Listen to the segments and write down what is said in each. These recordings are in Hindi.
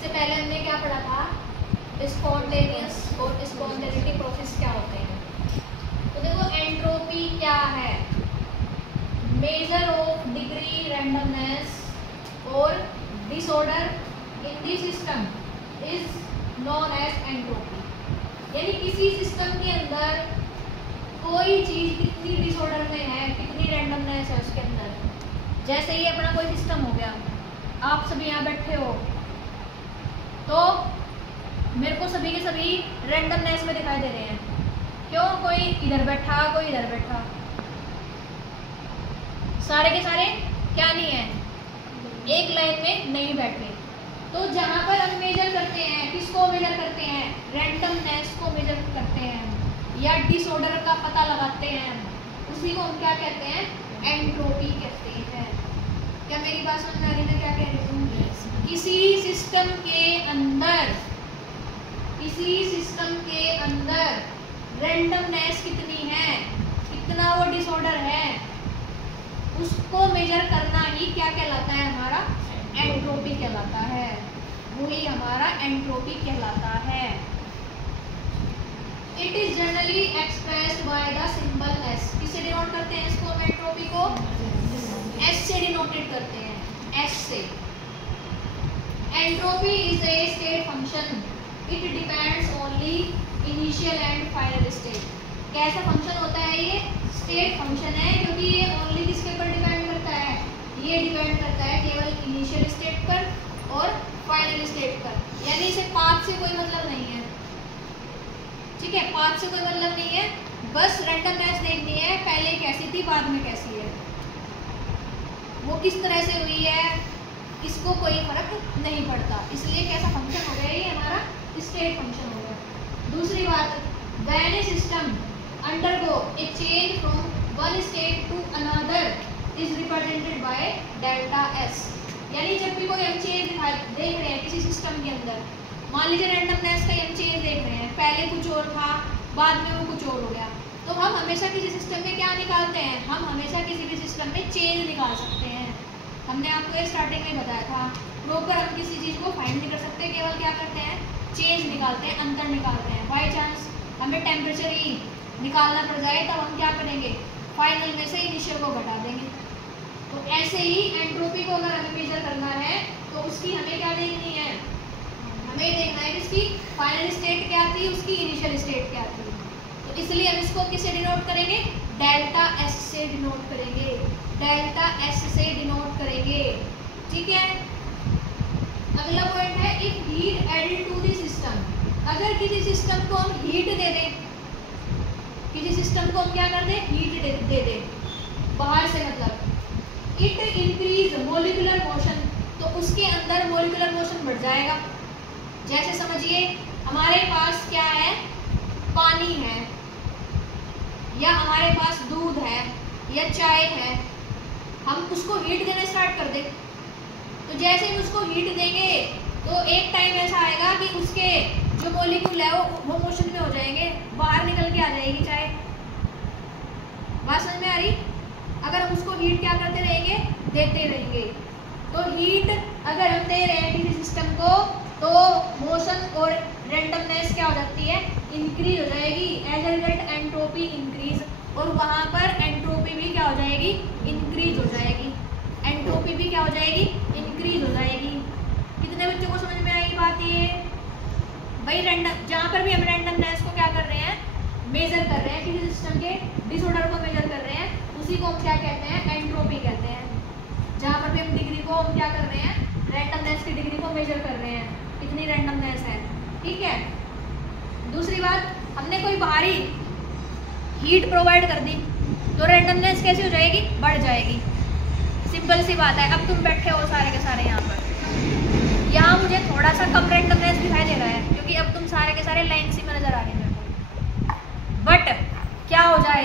इससे पहले हमने क्या पढ़ा था, स्पॉन्टेनियस और स्पॉन्टेनिटी प्रोसेस क्या होते हैं। तो देखो एंट्रोपी क्या है, मेजर ऑफ डिग्री रैंडमनेस और disorder in the system is known as entropy. यानी किसी सिस्टम के अंदर कोई चीज कितनी डिसऑर्डर में है, कितनी रैंडमनेस है उसके अंदर। जैसे ही अपना कोई सिस्टम हो गया, आप सभी यहाँ बैठे हो तो मेरे को सभी के सभी रैंडमनेस में दिखाई दे रहे हैं। क्यों? कोई इधर बैठा, कोई इधर बैठा, सारे के सारे क्या नहीं है, एक लाइन में नहीं बैठे। तो जहां पर हम मेजर करते हैं, किसको मेजर करते हैं, रैंडमनेस को मेजर करते हैं या डिसऑर्डर का पता लगाते हैं, उसी को हम क्या कहते हैं, एंट्रोपी कहते हैं। क्या मेरी बात समझ में आ रही है? क्या कह रही हूँ? किसी सिस्टम के अंदर रैंडमनेस कितनी है, कितना वो डिसऑर्डर है, उसको मेजर करना ही क्या कहलाता है, हमारा एंट्रोपी कहलाता है। वही हमारा एंट्रोपी कहलाता है। It is generally expressed by the symbol S. किससे डिनोट करते हैं इसको, एंट्रोपी को? एस से डिनोटेड करते हैं, एस से। Entropy is a state function, it depends only initial and final state. कैसा फंक्शन होता है ये? स्टेट फंक्शन है, क्योंकि ये ओनली किसके पर डिपेंड करता है, ये डिपेंड करता है केवल इनिशियल स्टेट पर और फाइनल स्टेट पर। यानी इसे पाथ से कोई मतलब नहीं है, ठीक है, पाथ से कोई मतलब नहीं है, बस रैंडमनेस देखनी है, पहले कैसी थी बाद में कैसी है, वो किस तरह से हुई है, इसको कोई फर्क नहीं पड़ता। इसलिए कैसा फंक्शन हो गया, ये हमारा स्टेट फंक्शन हो गया। दूसरी बात, when A system undergo a change from one state to another is represented by delta s। यानी जब भी कोई हम चेंज देख रहे हैं किसी सिस्टम के अंदर, मान लीजिए रैंडमनेस का हम चेंज देख रहे हैं, पहले कुछ और था, बाद में वो कुछ और हो गया, तो हम हमेशा किसी सिस्टम में क्या निकालते हैं, हम हमेशा किसी भी सिस्टम में चेंज निकाल सकते हैं। हमने आपको ये स्टार्टिंग में बताया था, प्रॉपर हम किसी चीज़ को फाइंड नहीं कर सकते, केवल क्या करते हैं, चेंज निकालते हैं, अंतर निकालते हैं। बाई चांस हमें टेम्परेचर ही निकालना पड़ जाए तब हम क्या करेंगे, फाइनल में से इनिशियल को घटा देंगे। तो ऐसे ही एंट्रोपी को अगर हमें मेजर करना है तो उसकी हमें क्या देखनी है, हमें देखना है कि इसकी फाइनल स्टेट क्या थी, उसकी इनिशियल स्टेट क्या थी। तो इसलिए हम इसको किससे डिनोट करेंगे, डेल्टा एस से डिनोट करेंगे, डेल्टा एस से डिनोट करेंगे, ठीक है। अगला पॉइंट है, if heat added to the system. अगर किसी सिस्टम को हम हीट दे दें, किसी सिस्टम को हम क्या कर दें, हीट दे दे बाहर से, मतलब इट इंक्रीज मोलिकुलर मोशन, तो उसके अंदर मोलिकुलर मोशन बढ़ जाएगा। जैसे समझिए हमारे पास क्या है, पानी है, या हमारे पास दूध है या चाय है, हम उसको हीट देना स्टार्ट कर दें, तो जैसे हम उसको हीट देंगे तो एक टाइम ऐसा आएगा कि उसके जो मॉलिक्यूल है वो मोशन में हो जाएंगे, बाहर निकल के आ जाएगी चाय। बात समझ में आ रही? अगर हम उसको हीट क्या करते रहेंगे, देते रहेंगे, तो हीट अगर हम दे रहे हैं किसी सिस्टम को तो मोशन और रैंडमनेस क्या हो जाती है, इंक्रीज हो जाएगी। As a result entropy increase, और वहाँ पर एंट्रोपी भी क्या हो जाएगी, इंक्रीज हो जाएगी। एंट्रोपी भी क्या हो जाएगी, इंक्रीज हो जाएगी। कितने बच्चों को समझ में आएगी बात ये? भाई रैंडम, जहाँ पर भी हम रैंडमनेस को क्या कर रहे हैं, मेजर कर रहे हैं, किसी सिस्टम के डिसऑर्डर को मेजर कर रहे हैं, उसी को हम क्या कहते हैं, एंट्रोपी कहते हैं। जहाँ पर भी हम डिग्री को हम क्या कर रहे हैं, रैंडमनेस की डिग्री को मेजर कर रहे हैं, कितनी रैंडमनेस है, ठीक है। दूसरी बात, हमने कोई बाहरी हीट प्रोवाइड कर दी तो रैंडमनेस कैसी हो जाएगी, बढ़ जाएगी। सिंपल सी बात है। अब तुम बैठे हो सारे के सारे यहाँ पर, यहाँ मुझे थोड़ा सा कम रैंडमनेस दिखाई दे रहा है क्योंकि अब तुम सारे के सारे लाइन सी में नजर आ रहे हैं मेरे को। बट क्या हो जाए,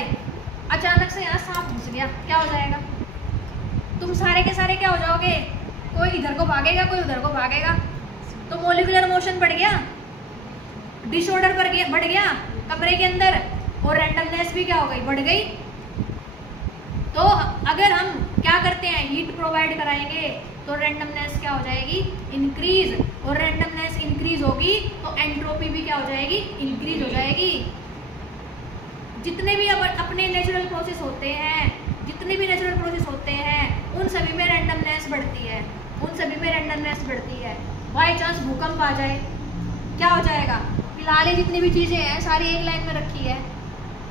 अचानक से यहाँ सांप घुस गया, क्या हो जाएगा, तुम सारे के सारे क्या हो जाओगे, कोई इधर को भागेगा, कोई उधर को भागेगा, तो मोलिकुलर मोशन बढ़ गया, डिसऑर्डर बढ़ गया कमरे के अंदर, और रैंडमनेस भी क्या हो गई, बढ़ गई। तो अगर हम क्या करते हैं, हीट प्रोवाइड कराएंगे तो रैंडमनेस क्या हो जाएगी, इंक्रीज। और रैंडमनेस इंक्रीज होगी तो एंट्रोपी भी क्या हो जाएगी, इंक्रीज हो जाएगी। जितने भी अपने नेचुरल प्रोसेस होते हैं, जितने भी नेचुरल प्रोसेस होते हैं उन सभी में रैंडमनेस बढ़ती है, उन सभी में रैंडमनेस बढ़ती है। बाई चांस भूकंप आ जाए क्या हो जाएगा, फिलहाल ही जितनी भी चीज़ें हैं सारी एक लाइन में रखी है,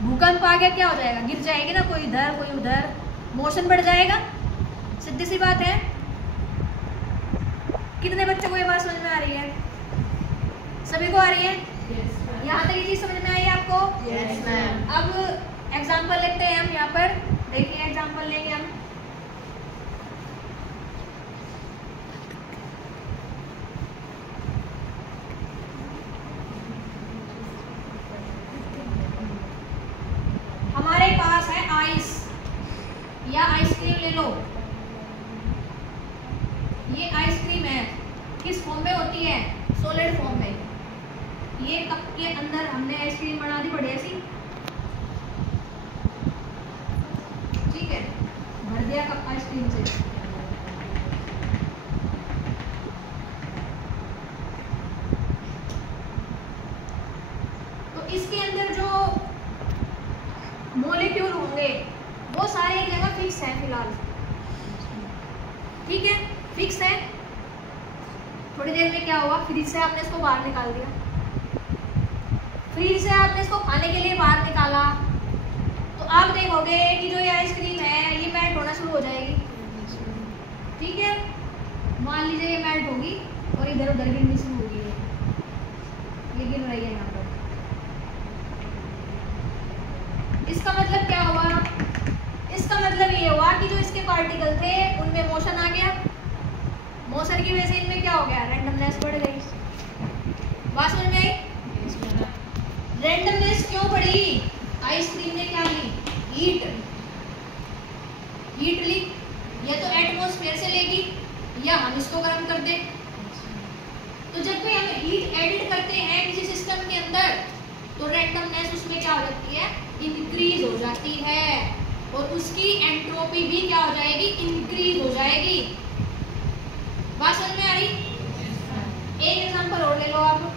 भूकंप आ गया क्या हो जाएगा, गिर जाएगी ना, कोई इधर कोई उधर, मोशन बढ़ जाएगा, सीधी सी बात है। कितने बच्चों को ये बात समझ में आ रही है, सभी को आ रही है? यहाँ तक ये चीज़ समझ में आई है आपको? Yes, ma'am. अब एग्जाम्पल लेते हैं हम, यहाँ पर देखिए एग्जाम्पल लेंगे हम। हमारे पास है आइस या आइसक्रीम ले लो, ये आइसक्रीम है, किस फॉर्म में होती है, सॉलिड फॉर्म में। ये कप के अंदर हमने आइसक्रीम बना दी बढ़िया सी, ठीक है, भर दिया कप आइसक्रीम से। तो इसके अंदर जो मॉलिक्यूल होंगे वो सारे एक जगह फिक्स है फिलहाल, ठीक है, फिक्स है। थोड़ी देर में क्या हुआ, फ्रिज से आपने इसको बाहर निकाल दिया, फ्रिज से आपने इसको खाने के लिए बाहर निकाला, तो आप देखोगे कि जो ये आइसक्रीम है ये मेल्ट होना शुरू हो जाएगी, ठीक है। मान लीजिए ये मेल्ट होगी और इधर उधर गिरनी शुरू होगी, ये गिर रही है यहाँ पर। इसका मतलब क्या हुआ, इसका मतलब ये हुआ कि जो इसके पार्टिकल थे उनमें मोशन आ गया, मोशन की वजह से इनमें क्या हो गया, रैंडमनेस बढ़ गई। बात समझ में आई? रैंडमनेस क्यों बढ़ी, आइसक्रीम ने क्या ली, हीट, हीट ली, या तो एटमॉस्फेयर से लेगी या हम इसको गर्म कर दें। तो जब भी हम हीट एडिट करते हैं किसी सिस्टम के अंदर तो रैंडमनेस उसमें क्या हो जाती है, इंक्रीज हो जाती है, और उसकी एंट्रोपी भी क्या हो जाएगी, इंक्रीज हो जाएगी। बात समझ में आ रही? एक एग्जांपल और ले लो आप,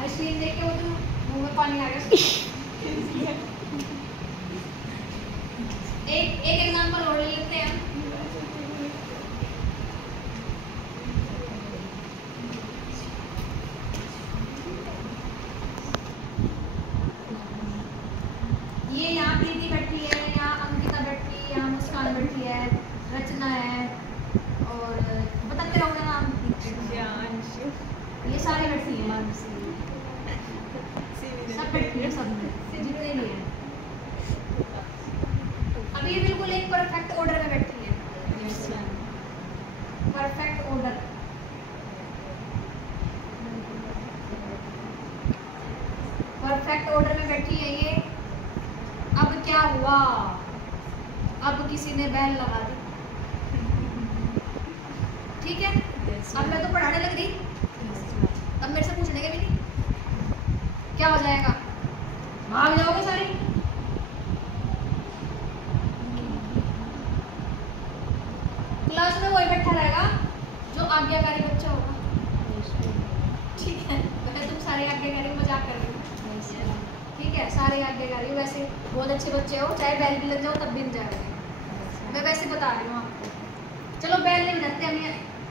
आइसक्रीम देख के वो तो मुंह में पानी आ गया। एक एग्जांपल और ले लेते हैं हम। ये यहाँ प्रीति बैठी है, यहाँ अंकिता बैठी है, यहाँ मुस्कान बैठी है, रचना है, और बताते रहोगे नाम, ये सारे बैठी हैं, सब बैठी है, सब जितने भी हैं। अब ये बिल्कुल एक परफेक्ट ऑर्डर में बैठी है, परफेक्ट ऑर्डर। परफेक्ट ऑर्डर में बैठी है ये। अब क्या हुआ, अब किसी ने बैल लगा दी, ठीक है। अब मैं तो पढ़ाने लग रही, अब मेरे से पूछने के भी नहीं, क्या हो जाएगा, भाग जाओगे सारी। क्लास में वही बैठा रहेगा जो आज्ञाकारी बच्चा होगा, ठीक है। वैसे तुम सारे आज्ञाकारी मजाक कर रहे हो, ठीक है, सारे आज्ञाकारी वैसे बहुत अच्छे बच्चे हो, चाहे बैल भी लग जाओ तब भी नहीं जाओगे, मैं वैसे बता रही हूँ आपको। चलो बैल नहीं बजाते, हम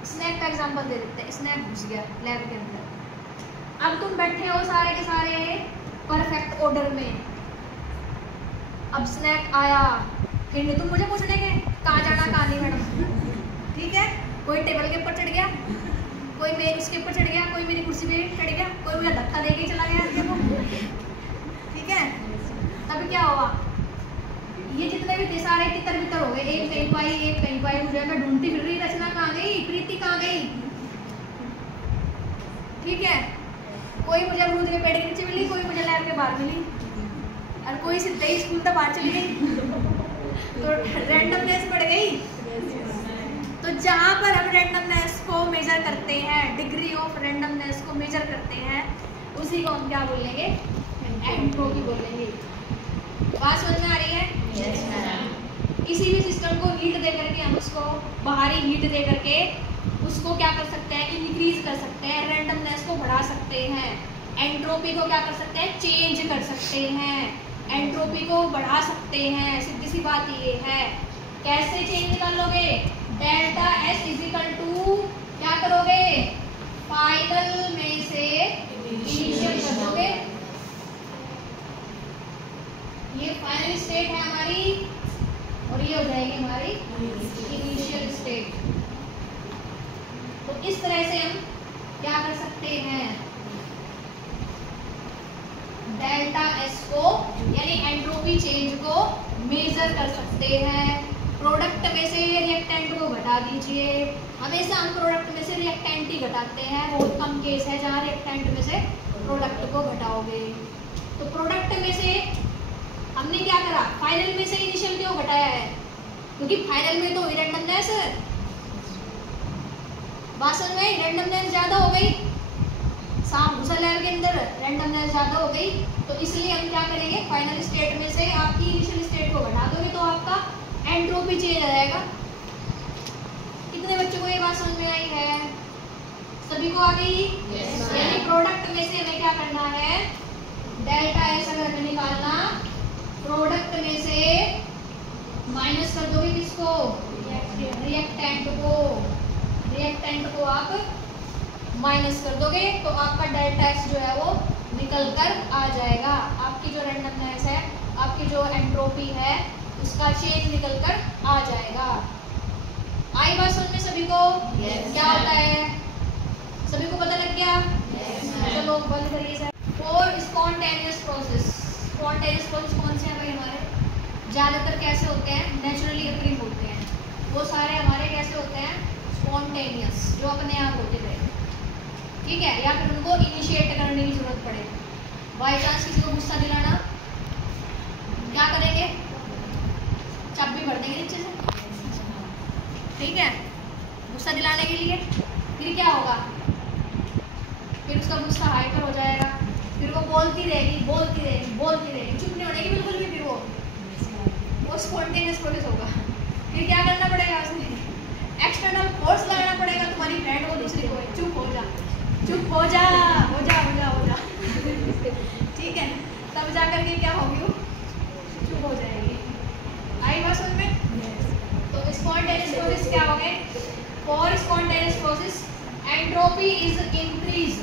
स्नैक का एग्जांपल दे देते हैं। स्नैक घुस गया लैब के अंदर, अब तुम बैठे हो सारे के सारे परफेक्ट ऑर्डर में। अब स्नैक आया, फिर तुम मुझे पूछने के कहाँ जाना कहाँ नहीं मैडम, ठीक है। कोई टेबल के ऊपर चढ़ गया, कोई मेरे उसके ऊपर चढ़ गया, कोई मेरी कुर्सी पे चढ़ गया, कोई मुझे धक्का दे के चला गया, देखो, ठीक है। तब क्या हुआ, ये जितने भी थे सारे तितर बितर हो गए, एक कहीं पाई एक कहीं पाई, मुझे मैं ढूंढती फिर रही, रचना कहाँ गई, प्रीति कहाँ गई, ठीक है। कोई मुझे अमरूद के पेड़ के नीचे मिली, कोई मुझे लैब के बाहर मिली, और कोई सीधे ही स्कूल तक बाहर चली गई, तो रैंडमनेस बढ़ गई। तो जहाँ पर हम रैंडमनेस को मेजर करते हैं, डिग्री ऑफ रैंडमनेस को मेजर करते हैं, उसी को हम क्या बोलेंगे, एंट्रोपी बोलेंगे। बात समझ में आ रही है? Yes, ma'am. किसी भी सिस्टम को हीट दे करके हम उसको बाहरी हीट दे करके उसको क्या कर सकते हैं, इंक्रीज कर सकते हैं, रैंडमनेस को बढ़ा सकते हैं, एंट्रोपी को क्या कर सकते हैं, चेंज कर सकते हैं, एंट्रोपी को बढ़ा सकते हैं। सीधी सी बात ये है। कैसे चेंज कर लोगे, डेल्टा एस इजिकल टू क्या करोगे, फाइनल में से इनिशियल कर दोगे। ये फाइनल स्टेट है हमारी और ये हो जाएगी हमारी इनिशियल स्टेट। तो इस तरह से हम क्या कर सकते हैं, डेल्टा एस को यानी एंट्रोपी चेंज को मेजर कर सकते हैं। प्रोडक्ट में से रिएक्टेंट को घटा दीजिए। हमेशा हम प्रोडक्ट में से रिएक्टेंट ही घटाते हैं, बहुत कम केस है जहाँ रिएक्टेंट में से प्रोडक्ट को घटाओगे। तो प्रोडक्ट में से हमने क्या करा, फाइनल में से इनिशियल क्यों घटाया है, क्योंकि फाइनल में तो रैंडमनेस वास्तव में रैंडमनेस ज्यादा हो गई, घुसा लेयर के अंदर रैंडमनेस ज्यादा हो गई। तो इसलिए हम क्या करेंगे, फाइनल स्टेट में से आपकी इनिशियल स्टेट को घटा दोगे तो आपका एंट्रोपी चेंज आ जाएगा। कितने बच्चों को ये बात समझ में आई है, सभी को आ गई? यानी प्रोडक्ट में से हमें क्या करना है, डेल्टा एस अगर हमें निकालना, प्रोडक्ट में से माइनस कर दोगे किसको, रिएक्टेंट को आप माइनस कर दोगे तो आपका डेल्टा एक्स जो है वो निकल कर आ जाएगा। आपकी जो रैंडमनेस है, आपकी जो एंट्रोपी है, उसका चेंज निकल कर आ जाएगा। आई बात समझ में सभी को? क्या होता है, सभी को पता लग गया? चलो बंद करिए sir. For spontaneous process, spontaneous process कौन से हैं भाई हमारे, ज़्यादातर कैसे होते हैं, नेचुरली अकरिंग होते हैं। वो सारे हमारे कैसे होते हैं, स्पॉन्टेनियस, जो अपने आप होते रहे, ठीक है, या फिर उनको इनिशिएट करने की जरूरत पड़े। बाई चांस किसी को गुस्सा दिलाना, क्या करेंगे, चाबी भर देंगे नीचे से, ठीक है, गुस्सा दिलाने के लिए। फिर क्या होगा, फिर उसका गुस्सा हाइपर हो जाएगा, फिर वो बोलती रहेगी, चुप नहीं होने की बिल्कुल भी, फिर वो स्पॉन्टेनियस प्रोसेस होगा। फिर क्या करना पड़ेगा, उसमें एक्सटर्नल फोर्स लगाना पड़ेगा, तुम्हारी फ्रेंड को, दूसरी को, चुप हो जा, ठीक है, तब जाकर के क्या होगी, वो चुप हो जाएगी। आई बात समझ में? तो स्पॉन्टेनियस प्रोसेस क्या हो गए, for spontaneous process entropy is increase.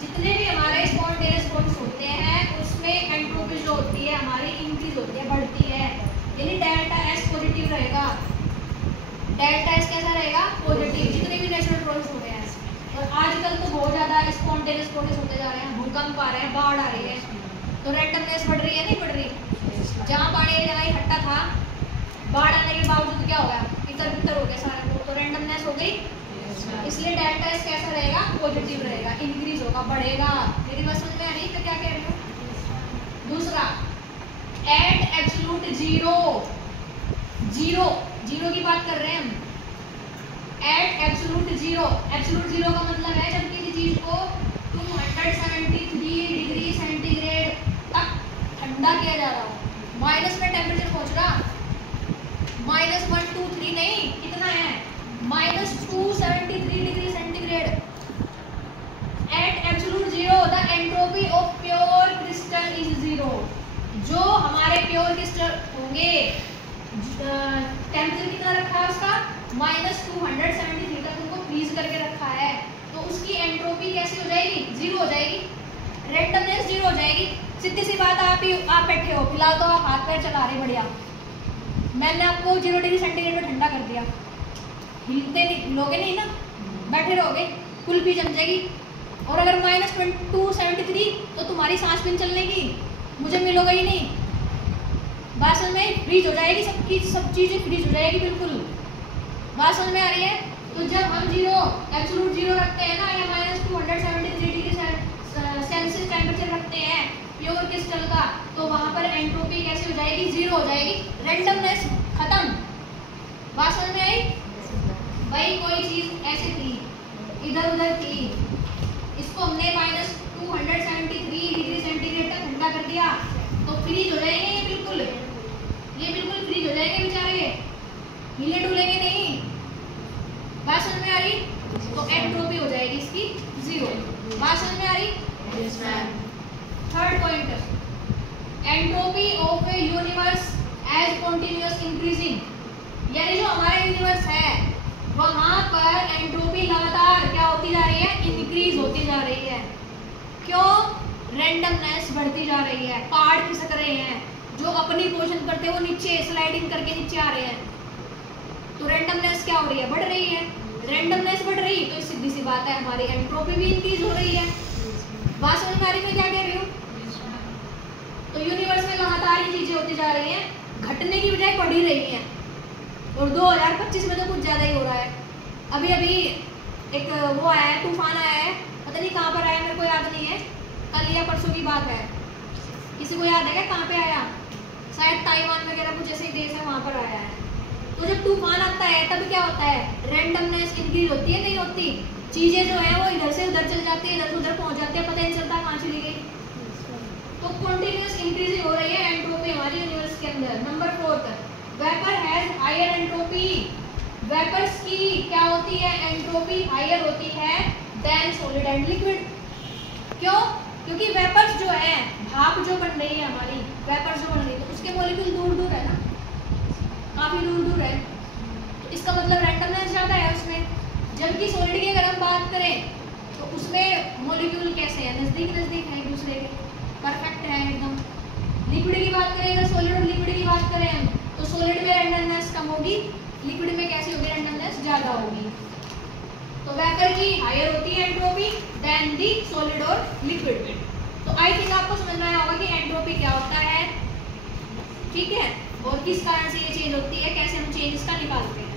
जितने भी हमारे स्पॉन्टेनियस प्रोसेस होते हैं उसमें एंट्रोपी जो होती है हमारी इंक्रीज होती है, बढ़ती है। यानी डेल्टा एस पॉजिटिव रहेगा, डेल्टा एस कैसा रहेगा, पॉजिटिव, जितने भी नेचुरल प्रोसेस हो रहे हैं। और आजकल तो बहुत ज़्यादा स्पॉन्टेनियस प्रोसेस होते जा रहे हैं, भूकंप आ रहे हैं, बाढ़ आ रही है, तो रैंडमनेस बढ़ रही है, नहीं बढ़ रही। जहाँ पानी जहाँ इकट्ठा था, बाढ़ आने के बावजूद क्या हो गया, इतर बितर हो गया सारा, तो रैंडमनेस हो गई। इसलिए डेल्टा एस कैसा रहेगा, पॉजिटिव रहेगा, इंक्रीज होगा, बढ़ेगा। मेरी बात समझ में आ रही है, तो क्या कह रही हूँ। दूसरा, एट एब्सोल्यूट जीरो की बात कर रहे हैं हम। एट एब्सोल्यूट जीरो का मतलब है जब किसी चीज को 273 डिग्री सेंटीग्रेड तक ठंडा किया जा रहा हो, माइनस में टेम्परेचर पहुंच रहा, -123 नहीं, कितना है, -273 degree centigrade. At absolute zero the entropy of pure crystal is zero. जो हमारे प्योर क्रिस्टल होंगे, टेम्परेचर कितना रखा है उसका, -273 तक उनको फ्रीज करके रखा है, तो उसकी एंट्रोपी कैसी हो जाएगी, जीरो हो जाएगी, रैंडमनेस जीरो हो जाएगी। सीधी सी बात, आप बैठे हो, फिलहाल तो आप हाथ पैर चला रहे बढ़िया, मैंने आपको 0 डिग्री सेंटीग्रेड में ठंडा कर दिया, हिलते नहीं, लोगे नहीं ना, बैठे रहोगे, कुल्फी जम जाएगी। और अगर -273 तो तुम्हारी सांस भी चलने की, मुझे मिलोगा ही नहीं, बात समझ में, फ्रीज हो जाएगी, सब चीज़ें फ्रीज हो जाएगी बिल्कुल। बात समझ में आ रही है? तो जब हम एब्सोल्यूट जीरो रखते हैं ना, या -273 डिग्री सेल्सियस टेम्परेचर रखते हैं प्योर क्रिस्टल का, तो वहाँ पर एंट्रोपी कैसे हो जाएगी, जीरो हो जाएगी, रैंडमनेस खत्म। बात समझ में आई? भाई कोई चीज़ ऐसी थी, इधर उधर थी, इसको हमने -273 डिग्री सेंटीग्रेड तक ठंडा कर दिया, तो फ्रीज हो जाएंगे ये बिल्कुल, ये बिल्कुल फ्रीज हो जाएंगे बेचारे, हिले डुलेंगे नहीं। बात समझ में आ रही? तो एंट्रोपी हो जाएगी इसकी 0। बात समझ में आ रही? Yes ma'am. Third point, entropy of a universe as continuous increasing, यानी जो हमारा यूनिवर्स है वहां पर एंट्रोपी लगातार क्या होती जा रही है? इंक्रीज होती जा रही है। क्यों? रैंडमनेस बढ़ती जा रही है, पार्ट खिसक रहे हैं, जो अपनी पोजीशन पर थे वो नीचे स्लाइडिंग करके नीचे आ रहे हैं, तो रैंडमनेस क्या हो रही है? बढ़ रही है। रैंडमनेस बढ़ रही तो सीधी सी बात है हमारी एंट्रोपी भी इंक्रीज हो रही है। बात समझ में आ रही मैं क्या कह रही हूँ? तो यूनिवर्स में लगातार ये चीजें होती जा रही हैं, घटने की बजाय बढ़ ही रही हैं। और 2025 में तो कुछ ज्यादा ही हो रहा है। अभी अभी एक वो आया है, तूफान आया है, पता नहीं कहाँ पर आया, मेरे को याद नहीं है, कल या परसों की बात है। किसी को याद है क्या कहाँ पे आया? शायद ताइवान वगैरह कुछ ऐसे देश है वहां पर आया है। तो जब तूफान आता है तब क्या होता है? रैंडमनेस इंक्रीज होती है, नहीं होती? चीजें जो है वो इधर से उधर चल जाती है, इधर से उधर पहुंच जाती है, पता नहीं चलता कहाँ चली गई। तो कंटिन्यूअस इंक्रीजिंग हो रही है एंट्रोपी हमारी यूनिवर्स के अंदर। Number 4, vapour has higher entropy. Vapours की क्या होती है? एंट्रोपी हायर होती है देन सॉलिड एंड लिक्विड। क्यों? क्योंकि वेपर्स जो है, भाप जो बन रही है हमारी, वेपर्स जो बन रही है, तो उसके मॉलिक्यूल दूर दूर है ना, काफी दूर दूर है, तो इसका मतलब रैंडमनेस ज्यादा है उसमें। जबकि सॉलिड की अगर हम बात करें तो उसमें मॉलिक्यूल कैसे है? नजदीक नजदीक है एक दूसरे के, परफेक्ट है एकदम। लिक्विड की बात करें, अगर सॉलिड और लिक्विड की बात करें हम, तो सॉलिड में रैंडमनेस कम होगी, लिक्विड में कैसी होगी? रैंडमनेस ज्यादा होगी। तो वेपर की हायर होती है एंट्रोपी देन दी सॉलिड और लिक्विड में। तो आई थिंक आपको समझ में आया होगा कि एंट्रोपी क्या होता है, ठीक है, और किस कारण से ये चेंज होती है, कैसे हम चेंज इसका निकालते हैं।